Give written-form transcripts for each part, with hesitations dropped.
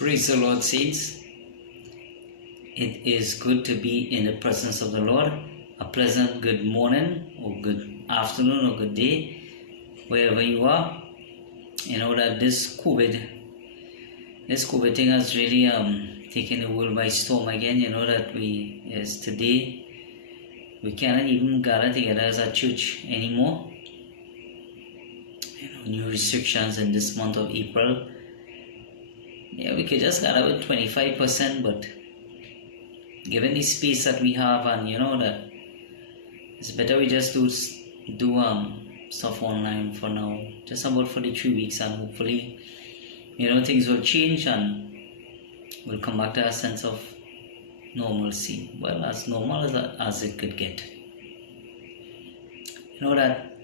Praise the Lord, saints. It is good to be in the presence of the Lord. A pleasant good morning or good afternoon or good day, wherever you are. You know that this COVID thing has really taken the world by storm again. You know that today we cannot even gather together as a church anymore. New restrictions in this month of April. Yeah, we could just gather with 25%, but given the space that we have, and that it's better we just do stuff online for now, just about for the 3 weeks, and hopefully things will change and we'll come back to a sense of normalcy. Well, as normal as it could get. That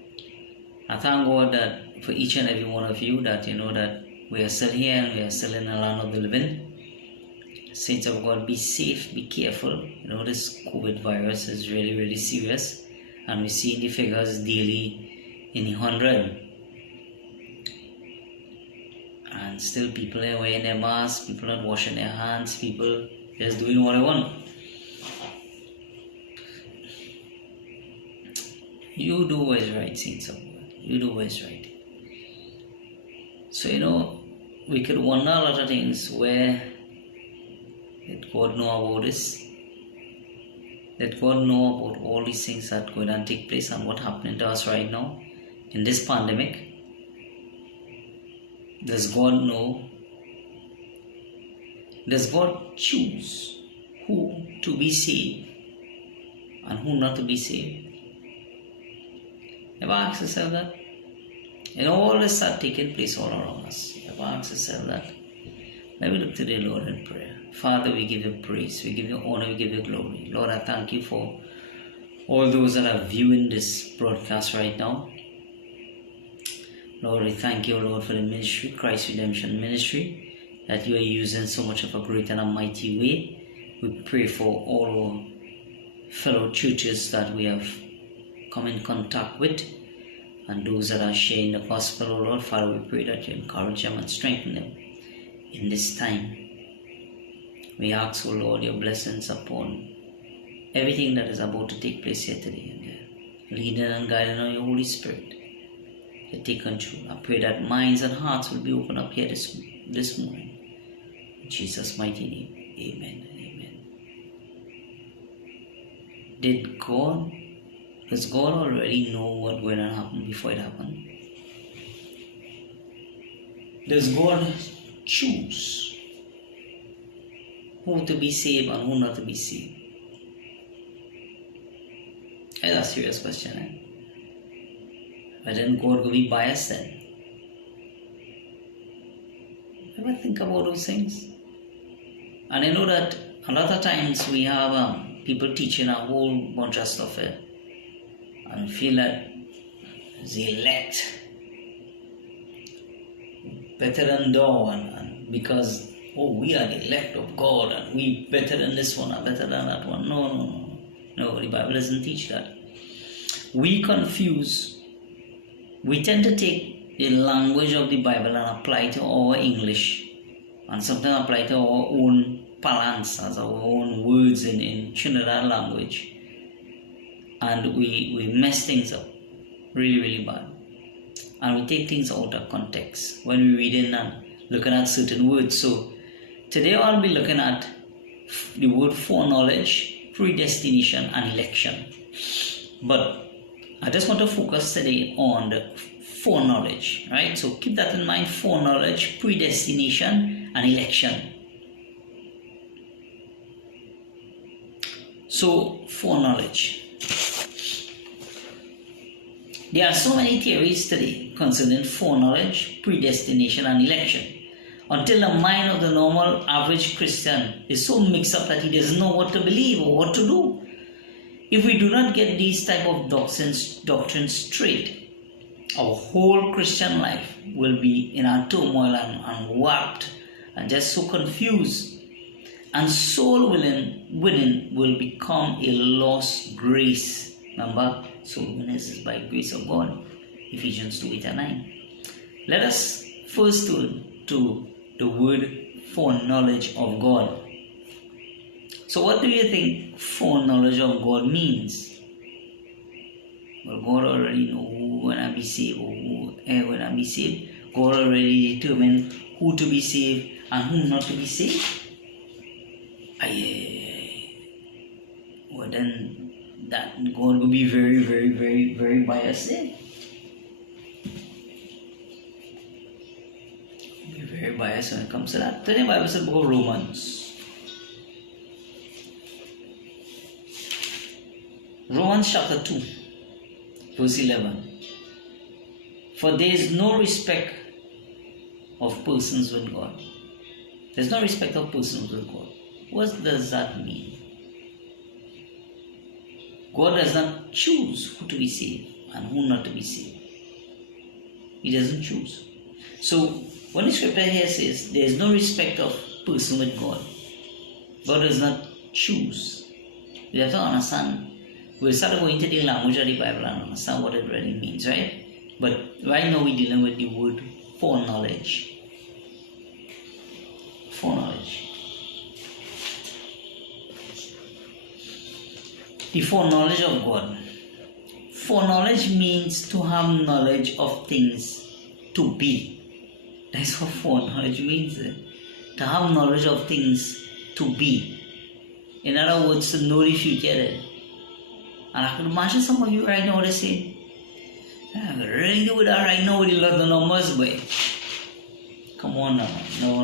I thank God that for each and every one of you that that we are still here and we are still in the land of the living. Saints of God, be safe, be careful. This COVID virus is really, really serious, and we see the figures daily in the 100. And still people are wearing their masks, people not washing their hands, people just doing what they want. You do what is right, saints of God. You do what is right. So we could wonder a lot of things. Where did God know about this? Did God know about all these things that going to take place and what happening to us right now in this pandemic? Does God know? Does God choose who to be saved and who not to be saved? Ever ask yourself that? All this are taking place all around us. Ever ask yourself that? Let me look to the Lord in prayer. Father, we give you praise, we give you honor, we give you glory. Lord, I thank you for all those that are viewing this broadcast right now. Lord, we thank you, Lord, for the ministry, Christ Redemption Ministry, that you are using so much of a great and a mighty way. We pray for all our fellow churches that we have come in contact with, and those that are sharing the gospel, oh Lord. Father, we pray that you encourage them and strengthen them in this time. We ask, oh Lord, your blessings upon everything that is about to take place here today. And leading and guiding on your Holy Spirit to take control. I pray that minds and hearts will be opened up here this morning. In Jesus' mighty name, amen and amen. Does God already know what's going to happen before it happens? Does God choose who to be saved and who not to be saved? That's a serious question, But then God will be biased then? Ever think about those things? And I know that a lot of times we have people teaching a whole bunch of stuff here. And feel that the elect better than thou, and because we are the elect of God and we better than this one or better than that one. No, the Bible doesn't teach that. We tend to take the language of the Bible and apply to our English, and sometimes apply to our own parlance, as our own words in Trinidad language. And we mess things up really, really bad. And we take things out of context when we're reading and looking at certain words. So today I'll be looking at the word foreknowledge, predestination, and election. But I just want to focus today on the foreknowledge, right? So keep that in mind: foreknowledge, predestination, and election. So foreknowledge. There are so many theories today concerning foreknowledge, predestination, and election, until the mind of the normal average Christian is so mixed up that he doesn't know what to believe or what to do. If we do not get these type of doctrines straight, our whole Christian life will be in a turmoil and warped and just so confused. And soul winning will become a lost grace. Remember, soul winning is by grace of God. Ephesians 2:8-9. Let us first turn to the word foreknowledge of God. So what do you think foreknowledge of God means? Well, God already know who gonna be saved or who ain't gonna be saved. God already determined who to be saved and who not to be saved. Well then that God will be very, very, very, very biased. Be very biased when it comes to that. Turn the Bible to the book of Romans. Romans chapter 2, verse 11. For there is no respect of persons with God. There's no respect of persons with God. What does that mean? God does not choose who to be saved and who not to be saved. He doesn't choose. So when the scripture here says there is no respect of person with God, God does not choose. You have to understand. We'll start going to the language of the Bible and understand what it really means, right? But right now we're dealing with the word foreknowledge. Foreknowledge. The foreknowledge of God. Foreknowledge means to have knowledge of things to be. That's what foreknowledge means. To have knowledge of things to be. In other words, to know the future. And I could imagine some of you right now they say, I could really do that right now with a lot of numbers, boy. Come on now. No.